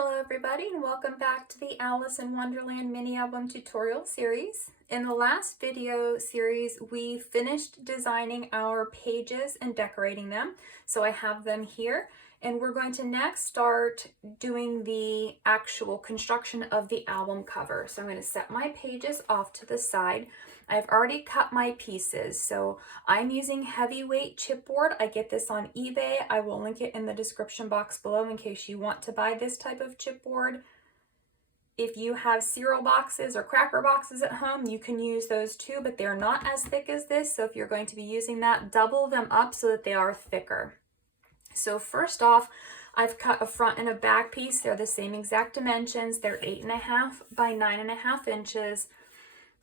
Hello everybody and welcome back to the Alice in Wonderland mini album tutorial series. In the last video series we finished designing our pages and decorating them. So I have them here and we're going to next start doing the actual construction of the album cover. So I'm going to set my pages off to the side. I've already cut my pieces, so I'm using heavyweight chipboard. I get this on eBay. I will link it in the description box below in case you want to buy this type of chipboard. If you have cereal boxes or cracker boxes at home, you can use those too, but they're not as thick as this. So if you're going to be using that, double them up so that they are thicker. So first off, I've cut a front and a back piece. They're the same exact dimensions. They're 8.5 by 9.5 inches.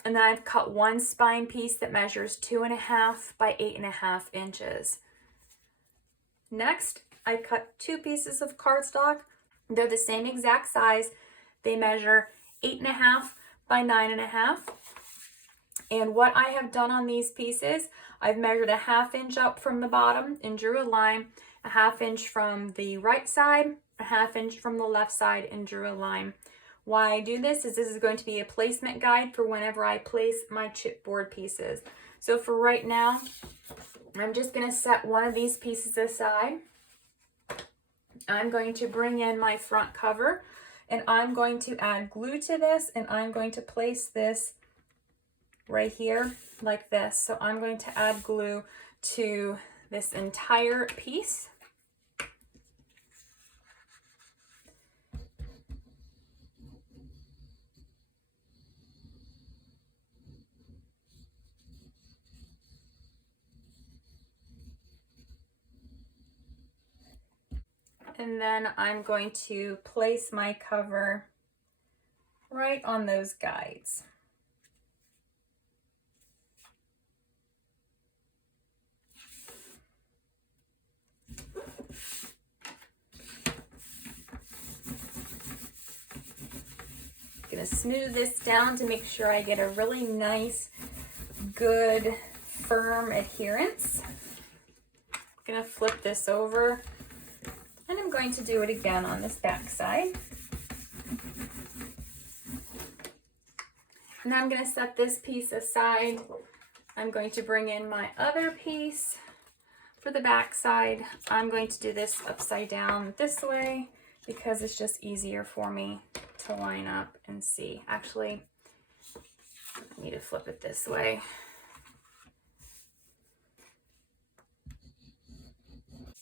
And then I've cut one spine piece that measures 2.5 by 8.5 inches. Next, I cut two pieces of cardstock. They're the same exact size. They measure 8.5 by 9.5. And what I have done on these pieces, I've measured a 1/2 inch up from the bottom and drew a line, a 1/2 inch from the right side, a 1/2 inch from the left side, and drew a line. Why I do this is going to be a placement guide for whenever I place my chipboard pieces. So for right now, I'm just going to set one of these pieces aside. I'm going to bring in my front cover and I'm going to add glue to this, and I'm going to place this right here like this. So I'm going to add glue to this entire piece. And then I'm going to place my cover right on those guides. I'm going to smooth this down to make sure I get a really nice, good, firm adherence. I'm going to flip this over. And I'm going to do it again on this back side. And I'm going to set this piece aside. I'm going to bring in my other piece for the back side. I'm going to do this upside down this way because it's just easier for me to line up and see. Actually, I need to flip it this way.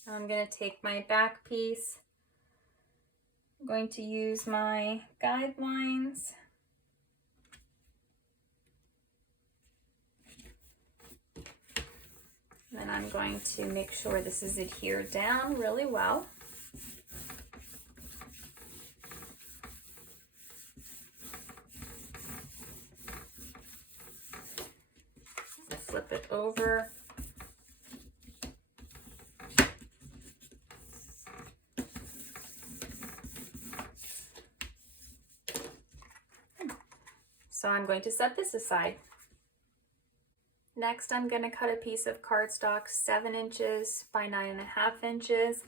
I'm going to take my back piece. I'm going to use my guidelines. Then I'm going to make sure this is adhered down really well. Flip it over. So I'm going to set this aside. Next, I'm going to cut a piece of cardstock 7 inches by 9.5 inches.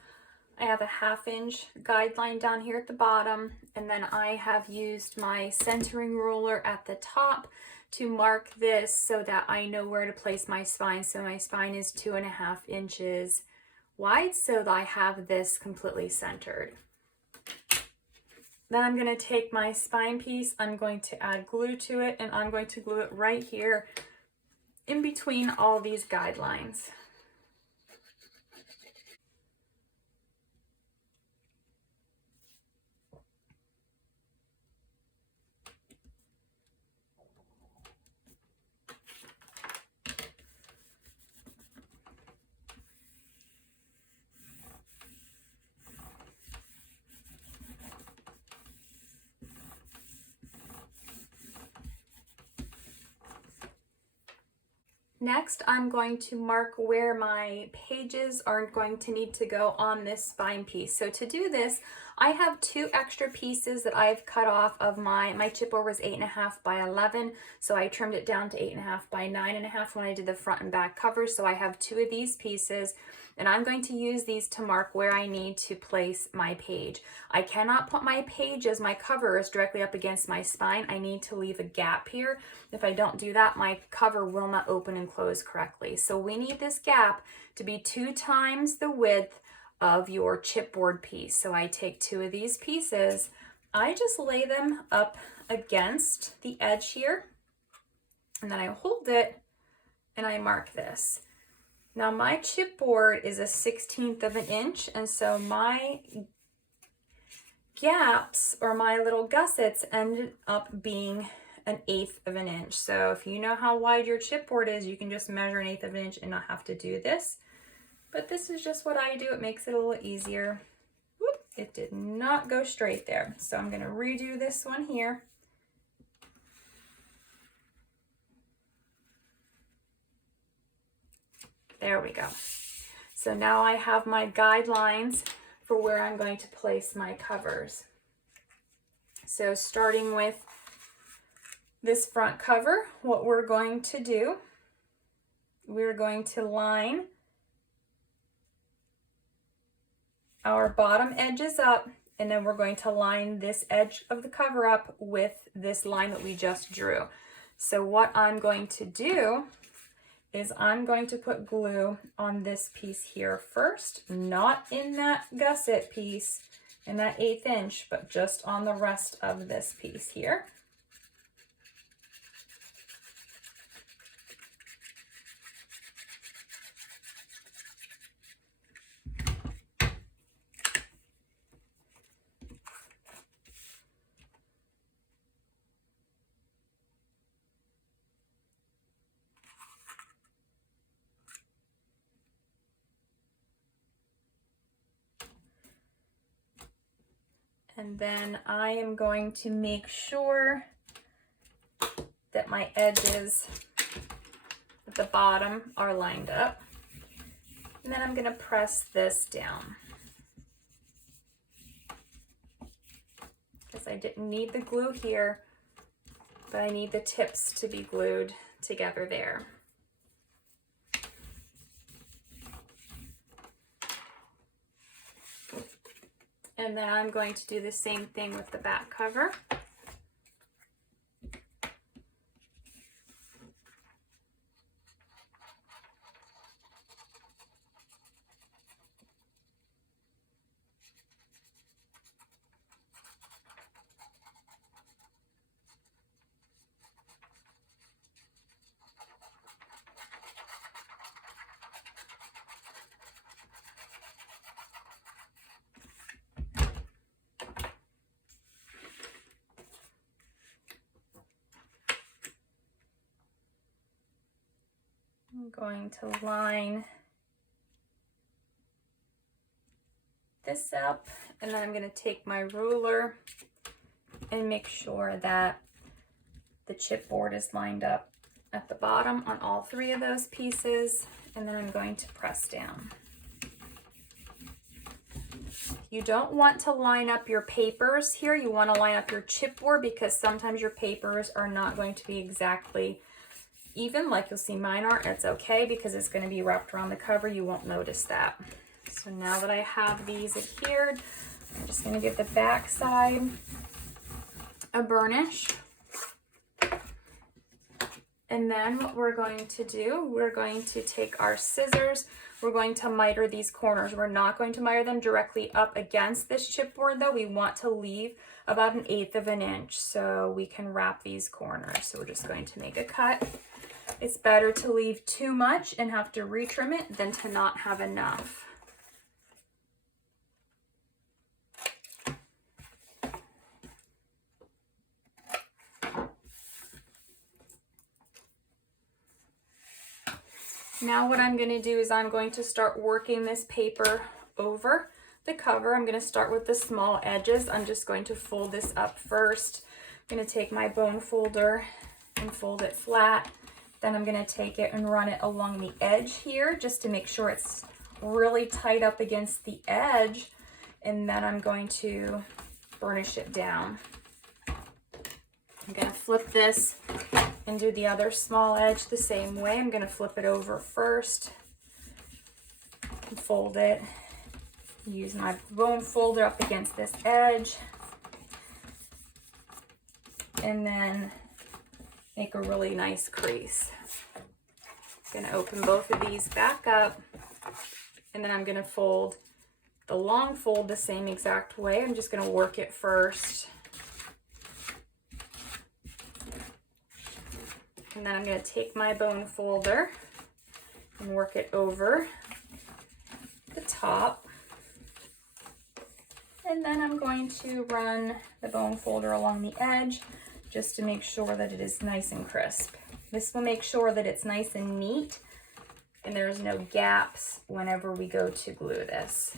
I have a 1/2 inch guideline down here at the bottom, and then I have used my centering ruler at the top to mark this so that I know where to place my spine. So my spine is 2.5 inches wide, so that I have this completely centered. Then I'm going to take my spine piece, I'm going to add glue to it, and I'm going to glue it right here in between all these guidelines. Next, I'm going to mark where my pages are going to need to go on this spine piece. So to do this, I have two extra pieces that I've cut off of my chipboard was 8.5 by 11. So I trimmed it down to 8.5 by 9.5 when I did the front and back covers. So I have two of these pieces. And I'm going to use these to mark where I need to place my page. I cannot put my pages, my covers, directly up against my spine. I need to leave a gap here. If I don't do that, my cover will not open and close correctly. So we need this gap to be 2 times the width of your chipboard piece. So I take 2 of these pieces, I just lay them up against the edge here, and then I hold it and I mark this. Now my chipboard is a 1/16 of an inch, and so my gaps or my little gussets ended up being 1/8 of an inch. So if you know how wide your chipboard is, you can just measure 1/8 of an inch and not have to do this. But this is just what I do. It makes it a little easier. Whoop, it did not go straight there. So I'm gonna redo this one here. There we go. So now I have my guidelines for where I'm going to place my covers. So starting with this front cover, what we're going to do, we're going to line our bottom edges up, and then we're going to line this edge of the cover up with this line that we just drew. So what I'm going to do is I'm going to put glue on this piece here first, not in that gusset piece in that 1/8 inch, but just on the rest of this piece here. And then I am going to make sure that my edges at the bottom are lined up. And then I'm going to press this down, because I didn't need the glue here, but I need the tips to be glued together there. And then I'm going to do the same thing with the back cover. I'm going to line this up, and then I'm going to take my ruler and make sure that the chipboard is lined up at the bottom on all 3 of those pieces, and then I'm going to press down. You don't want to line up your papers here. You want to line up your chipboard, because sometimes your papers are not going to be exactly even like you'll see mine are. It's okay, because it's going to be wrapped around the cover. You won't notice that. So now that I have these adhered, I'm just going to give the back side a burnish. And then what we're going to do, we're going to take our scissors. We're going to miter these corners. We're not going to miter them directly up against this chipboard though. We want to leave about 1/8 of an inch so we can wrap these corners. So we're just going to make a cut. It's better to leave too much and have to retrim it than to not have enough. Now what I'm going to do is I'm going to start working this paper over the cover. I'm going to start with the small edges. I'm just going to fold this up first. I'm going to take my bone folder and fold it flat. Then I'm going to take it and run it along the edge here just to make sure it's really tight up against the edge. And then I'm going to burnish it down. I'm going to flip this and do the other small edge the same way. I'm going to flip it over first. fold it. Use my bone folder up against this edge. And then make a really nice crease. I'm going to open both of these back up, and then I'm going to fold the long fold the same exact way. I'm just going to work it first. And then I'm going to take my bone folder and work it over the top. And then I'm going to run the bone folder along the edge just to make sure that it is nice and crisp. This will make sure that it's nice and neat and there's no gaps whenever we go to glue this.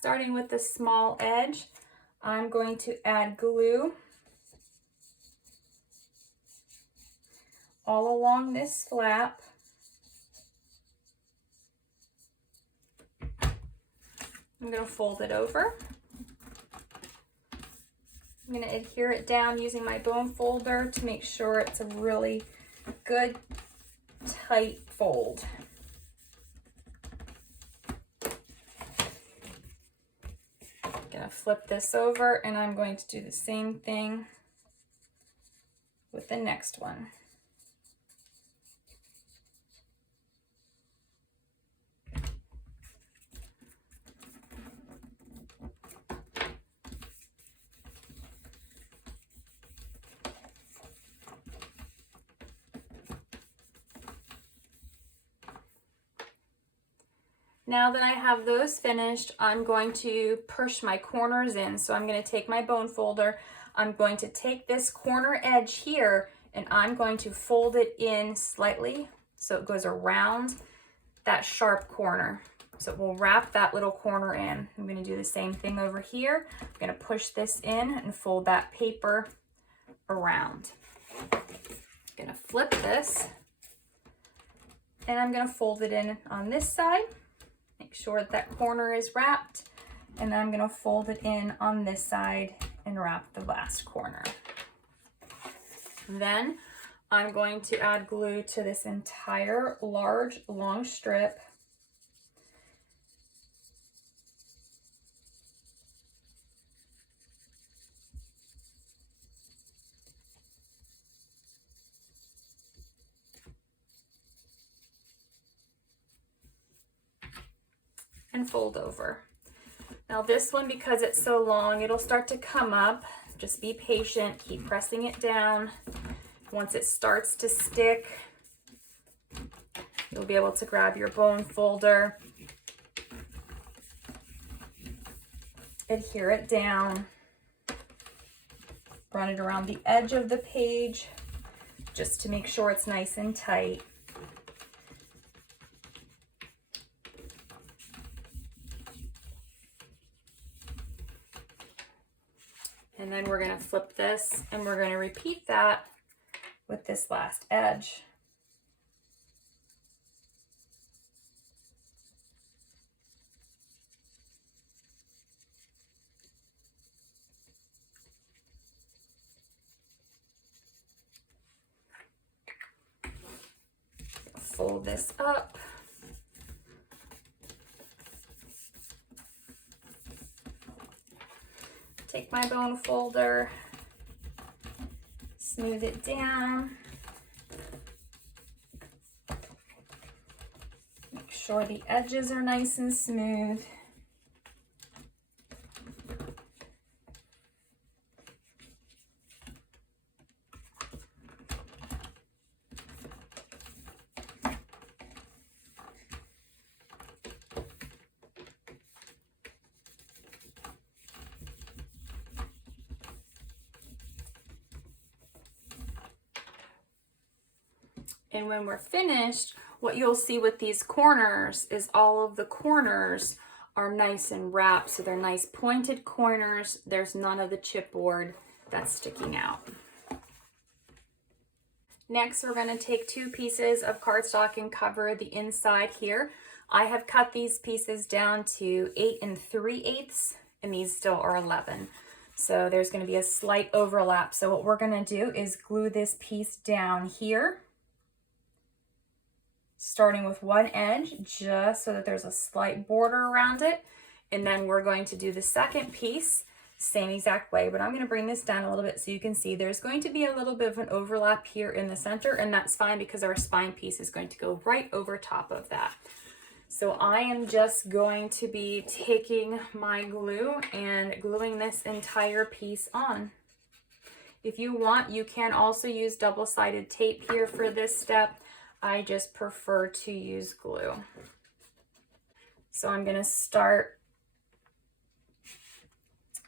Starting with the small edge, I'm going to add glue all along this flap. I'm going to fold it over. I'm going to adhere it down using my bone folder to make sure it's a really good, tight fold. I'm going to flip this over, and I'm going to do the same thing with the next one. Now that I have those finished, I'm going to push my corners in. So I'm going to take my bone folder, I'm going to take this corner edge here, and I'm going to fold it in slightly so it goes around that sharp corner. So it will wrap that little corner in. I'm going to do the same thing over here. I'm going to push this in and fold that paper around. I'm going to flip this, and I'm going to fold it in on this side. Make sure that that corner is wrapped, and then I'm going to fold it in on this side and wrap the last corner. Then I'm going to add glue to this entire large long strip. And fold over. Now this one, because it's so long, it'll start to come up. Just be patient, keep pressing it down. Once it starts to stick, you'll be able to grab your bone folder, adhere it down, run it around the edge of the page just to make sure it's nice and tight. And then we're going to flip this, and we're going to repeat that with this last edge. Fold this up. Take my bone folder, smooth it down, make sure the edges are nice and smooth. And when we're finished, what you'll see with these corners is all of the corners are nice and wrapped. So they're nice pointed corners. There's none of the chipboard that's sticking out. Next, we're going to take 2 pieces of cardstock and cover the inside here. I have cut these pieces down to 8 3/8, and these still are 11. So there's going to be a slight overlap. So what we're going to do is glue this piece down here, starting with one edge, just so that there's a slight border around it. And then we're going to do the second piece, same exact way, but I'm going to bring this down a little bit so you can see there's going to be a little bit of an overlap here in the center, and that's fine because our spine piece is going to go right over top of that. So I am just going to be taking my glue and gluing this entire piece on. If you want, you can also use double-sided tape here for this step. I just prefer to use glue. So I'm going to start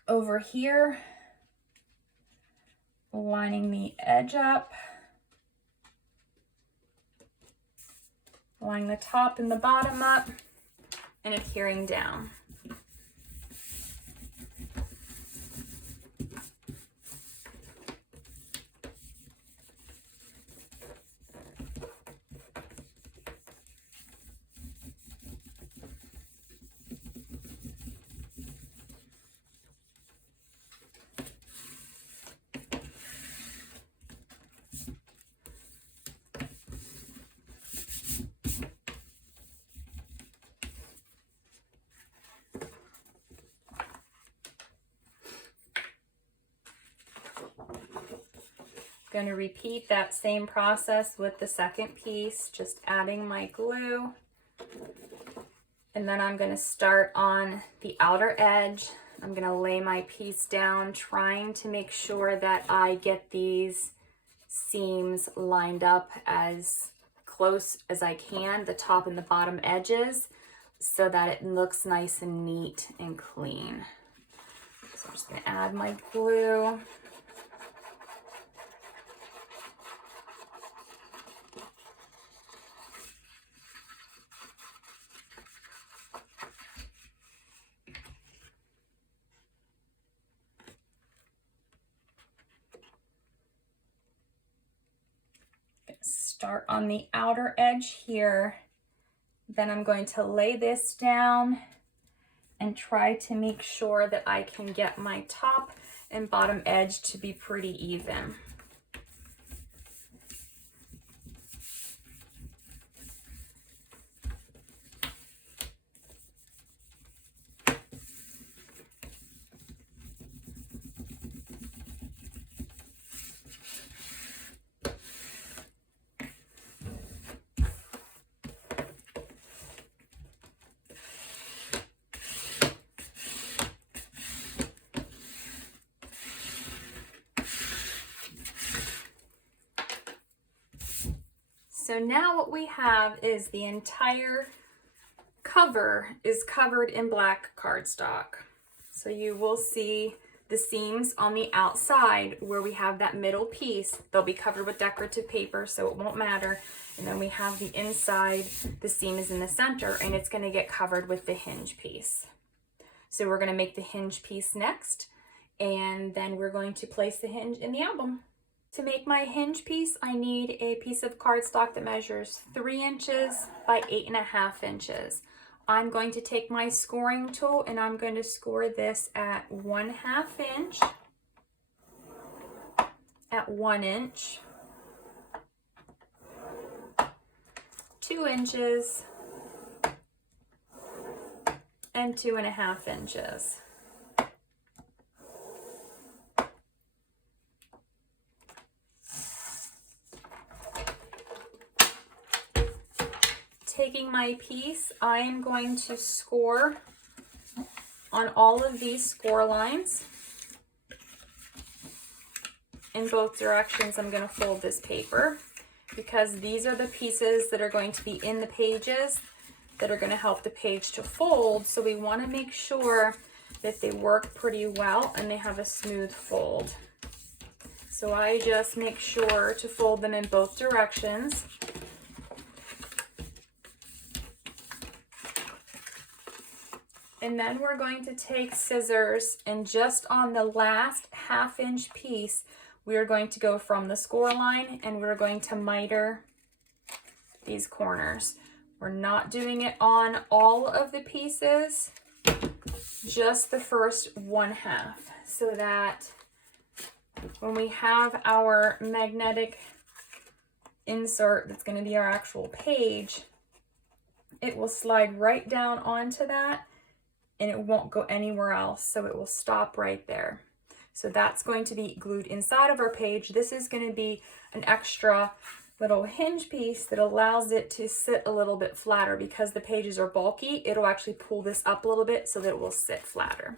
over here, lining the edge up, lining the top and the bottom up, and adhering down. Going to repeat that same process with the second piece, just adding my glue. And then I'm going to start on the outer edge. I'm going to lay my piece down, trying to make sure that I get these seams lined up as close as I can, the top and the bottom edges, so that it looks nice and neat and clean. So I'm just going to add my glue. Start on the outer edge here. Then I'm going to lay this down and try to make sure that I can get my top and bottom edge to be pretty even. So now what we have is the entire cover is covered in black cardstock. So you will see the seams on the outside where we have that middle piece. They'll be covered with decorative paper, so it won't matter. And then we have the inside, the seam is in the center, and it's going to get covered with the hinge piece. So we're going to make the hinge piece next, and then we're going to place the hinge in the album. To make my hinge piece, I need a piece of cardstock that measures 3 inches by 8.5 inches. I'm going to take my scoring tool and I'm going to score this at 1/2 inch, at 1 inch, 2 inches, and 2.5 inches. Taking my piece, I am going to score on all of these score lines. In both directions, I'm going to fold this paper because these are the pieces that are going to be in the pages that are going to help the page to fold. So we want to make sure that they work pretty well and they have a smooth fold. So I just make sure to fold them in both directions. And then we're going to take scissors, and just on the last 1/2 inch piece, we are going to go from the score line and we're going to miter these corners. We're not doing it on all of the pieces, just the first 1/2, so that when we have our magnetic insert that's going to be our actual page, it will slide right down onto that and it won't go anywhere else. So it will stop right there. So that's going to be glued inside of our page. This is going to be an extra little hinge piece that allows it to sit a little bit flatter. Because the pages are bulky, it'll actually pull this up a little bit so that it will sit flatter.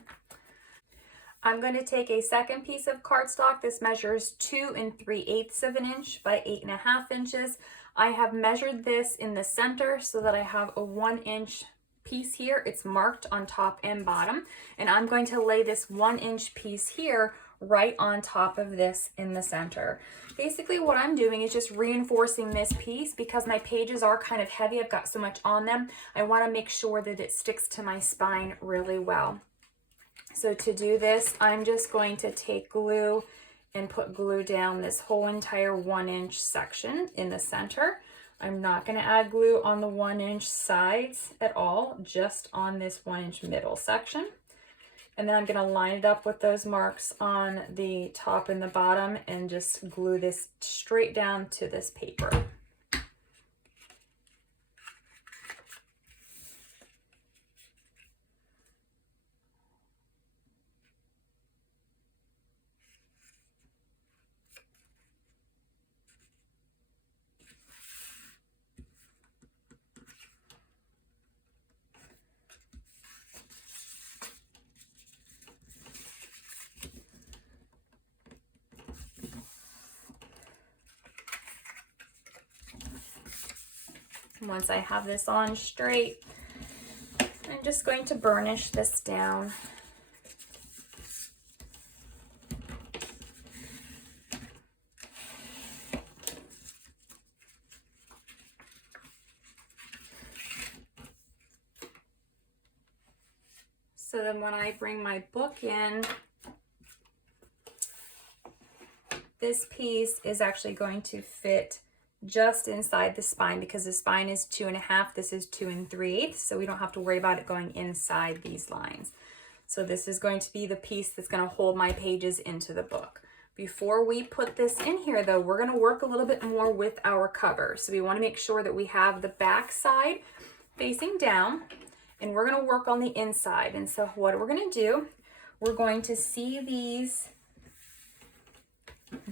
I'm going to take a second piece of cardstock. This measures 2 3/8 of an inch by 8.5 inches. I have measured this in the center so that I have a 1 inch piece here. It's marked on top and bottom, and I'm going to lay this 1 inch piece here right on top of this in the center. Basically what I'm doing is just reinforcing this piece because my pages are kind of heavy. I've got so much on them. I want to make sure that it sticks to my spine really well. So to do this, I'm just going to take glue and put glue down this whole entire 1 inch section in the center. I'm not going to add glue on the 1 inch sides at all, just on this 1 inch middle section. And then I'm going to line it up with those marks on the top and the bottom and just glue this straight down to this paper. Once I have this on straight, I'm just going to burnish this down. So then when I bring my book in, this piece is actually going to fit just inside the spine because the spine is 2.5, this is 2 3/8, so we don't have to worry about it going inside these lines. So this is going to be the piece that's going to hold my pages into the book. Before we put this in here though, we're going to work a little bit more with our cover. So we want to make sure that we have the back side facing down, and we're going to work on the inside. And so what we're going to do, we're going to see these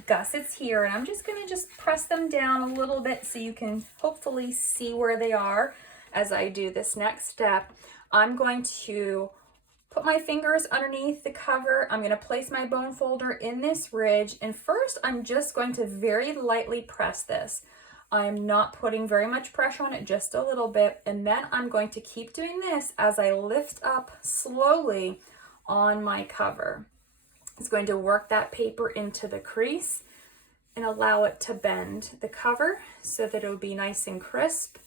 gussets here, and I'm just going to press them down a little bit so you can hopefully see where they are as I do this next step. I'm going to put my fingers underneath the cover. I'm going to place my bone folder in this ridge, and first I'm just going to very lightly press this. I'm not putting very much pressure on it, just a little bit, and then I'm going to keep doing this as I lift up slowly on my cover. It's going to work that paper into the crease and allow it to bend the cover so that it'll be nice and crisp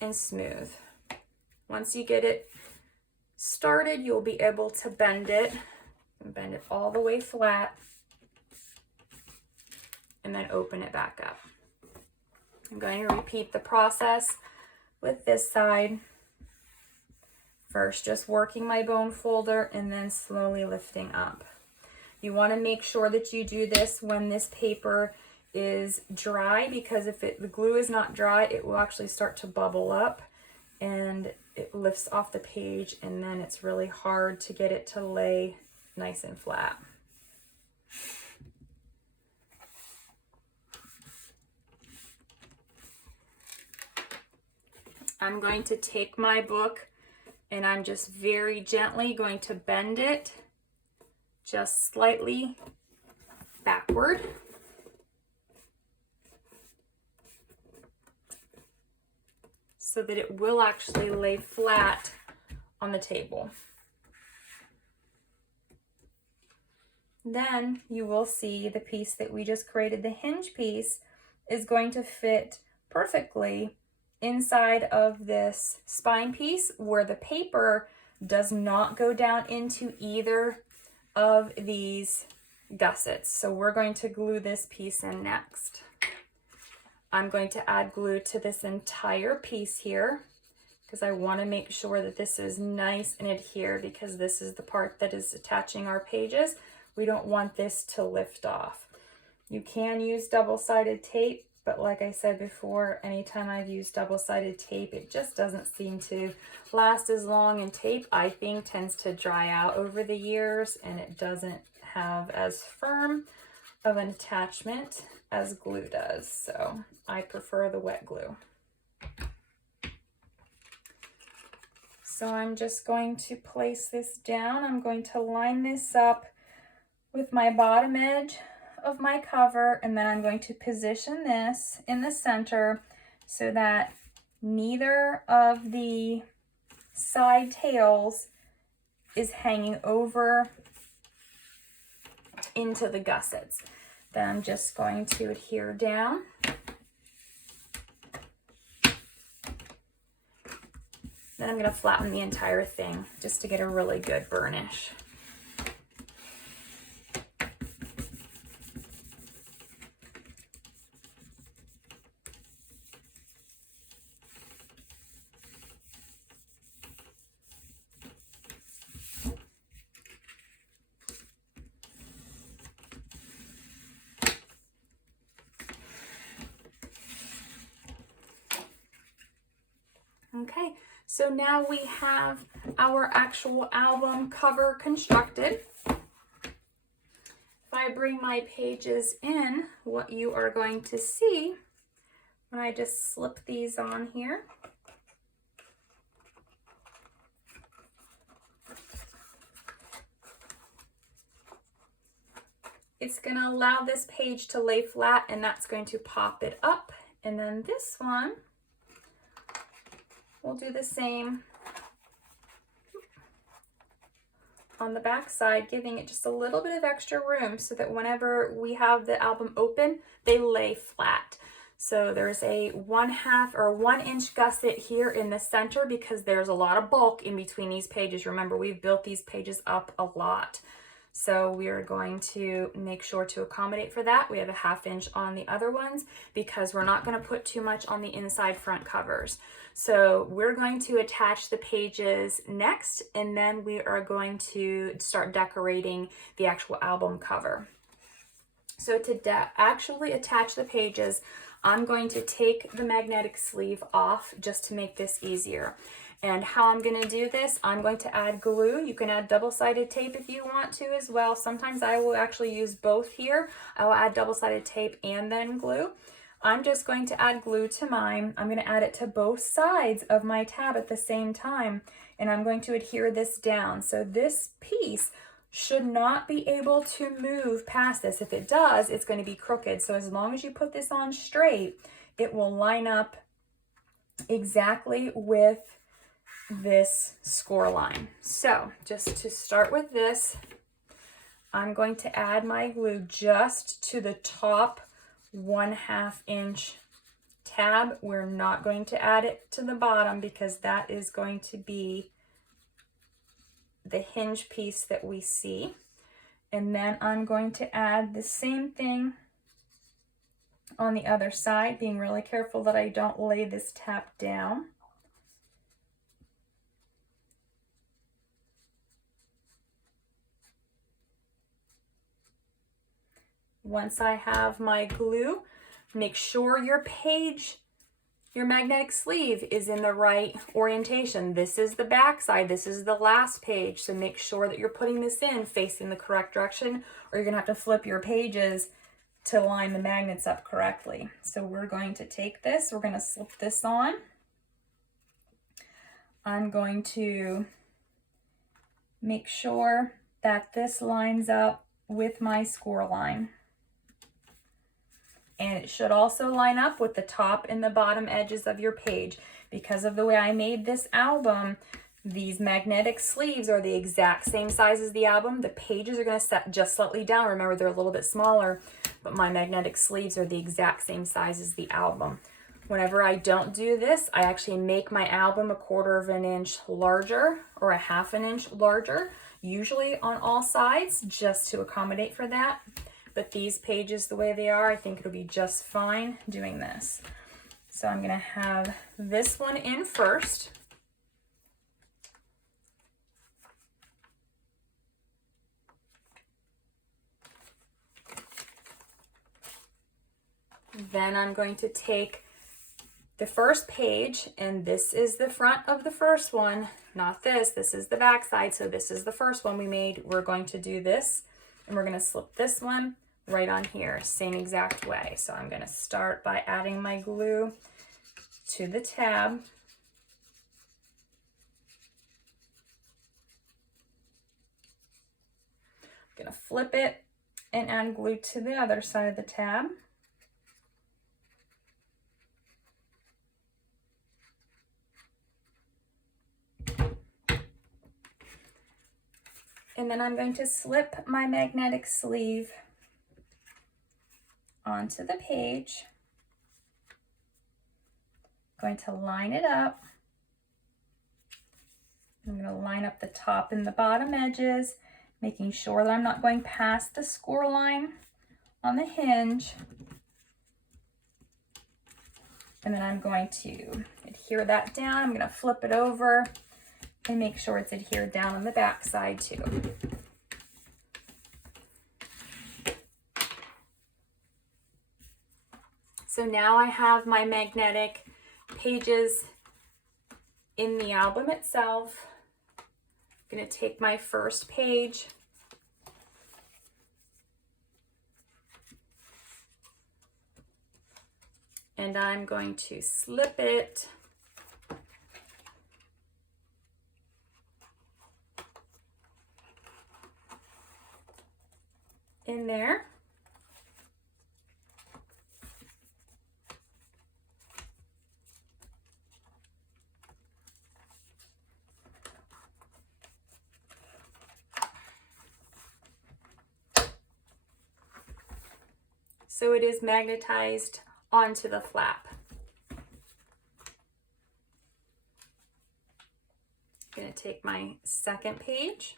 and smooth. Once you get it started, you'll be able to bend it all the way flat and then open it back up. I'm going to repeat the process with this side. First, just working my bone folder and then slowly lifting up. You want to make sure that you do this when this paper is dry, because if the glue is not dry, it will actually start to bubble up and it lifts off the page, and then it's really hard to get it to lay nice and flat. I'm going to take my book and I'm just very gently going to bend it just slightly backward. So that it will actually lay flat on the table. Then you will see the piece that we just created, the hinge piece, is going to fit perfectly inside of this spine piece where the paper does not go down into either of these gussets. So we're going to glue this piece in next. I'm going to add glue to this entire piece here because I want to make sure that this is nice and adhered, because this is the part that is attaching our pages. We don't want this to lift off. You can use double-sided tape, but like I said before, anytime I've used double-sided tape, it just doesn't seem to last as long, and tape, I think, tends to dry out over the years, and it doesn't have as firm of an attachment as glue does. So I prefer the wet glue. So I'm just going to place this down. I'm going to line this up with my bottom edge of my cover, and then I'm going to position this in the center so that neither of the side tails is hanging over into the gussets. Then I'm just going to adhere down. Then I'm going to flatten the entire thing just to get a really good burnish. Okay, so now we have our actual album cover constructed. If I bring my pages in, what you are going to see when I just slip these on here, it's going to allow this page to lay flat, and that's going to pop it up. And then this one, we'll do the same on the back side, giving it just a little bit of extra room so that whenever we have the album open, they lay flat. So there's a 1/2 or 1 inch gusset here in the center because there's a lot of bulk in between these pages. Remember, we've built these pages up a lot. So we are going to make sure to accommodate for that. We have a 1/2 inch on the other ones because we're not going to put too much on the inside front covers. So we're going to attach the pages next, and then we are going to start decorating the actual album cover. So to actually attach the pages, I'm going to take the magnetic sleeve off just to make this easier. And how I'm going to do this, I'm going to add glue. You can add double-sided tape if you want to as well. Sometimes I will actually use both here. I will add double-sided tape and then glue. I'm just going to add glue to mine. I'm going to add it to both sides of my tab at the same time, and I'm going to adhere this down. So this piece should not be able to move past this. If it does, it's going to be crooked. So as long as you put this on straight, it will line up exactly with this score line. So just to start with this, I'm going to add my glue just to the top 1/2 inch tab. We're not going to add it to the bottom because that is going to be the hinge piece that we see. And then I'm going to add the same thing on the other side, being really careful that I don't lay this tab down. Once I have my glue, make sure your page, your magnetic sleeve is in the right orientation. This is the back side, this is the last page. So make sure that you're putting this in facing the correct direction, or you're gonna have to flip your pages to line the magnets up correctly. So we're going to take this, we're gonna slip this on. I'm going to make sure that this lines up with my score line. And it should also line up with the top and the bottom edges of your page. Because of the way I made this album, these magnetic sleeves are the exact same size as the album. The pages are going to set just slightly down. Remember, they're a little bit smaller, but my magnetic sleeves are the exact same size as the album. Whenever I don't do this, I actually make my album 1/4 of an inch larger or 1/2 an inch larger, usually on all sides, just to accommodate for that. But these pages, the way they are, I think it'll be just fine doing this. So I'm gonna have this one in first. Then I'm going to take the first page, and this is the front of the first one, not this. This is the back side, so this is the first one we made. We're going to do this, and we're going to slip this one right on here, same exact way. So I'm going to start by adding my glue to the tab. I'm going to flip it and add glue to the other side of the tab. And then I'm going to slip my magnetic sleeve onto the page. I'm going to line it up. I'm going to line up the top and the bottom edges, making sure that I'm not going past the score line on the hinge. And then I'm going to adhere that down. I'm going to flip it over and make sure it's adhered down on the back side too. So now I have my magnetic pages in the album itself. I'm going to take my first page and I'm going to slip it in there. So it is magnetized onto the flap. I'm going to take my second page.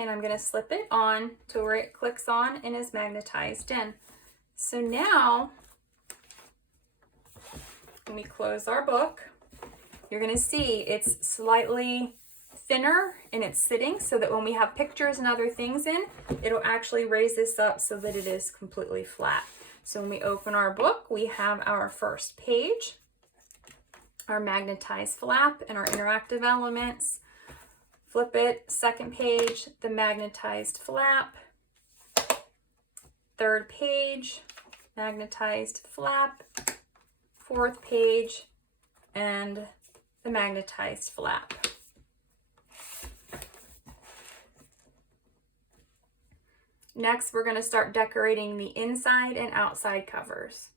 And I'm going to slip it on to where it clicks on and is magnetized in. So now, when we close our book, you're going to see it's slightly thinner and it's sitting so that when we have pictures and other things in, it'll actually raise this up so that it is completely flat. So when we open our book, we have our first page, our magnetized flap, and our interactive elements. Flip it, second page, the magnetized flap, third page, magnetized flap, fourth page, and the magnetized flap. Next, we're going to start decorating the inside and outside covers.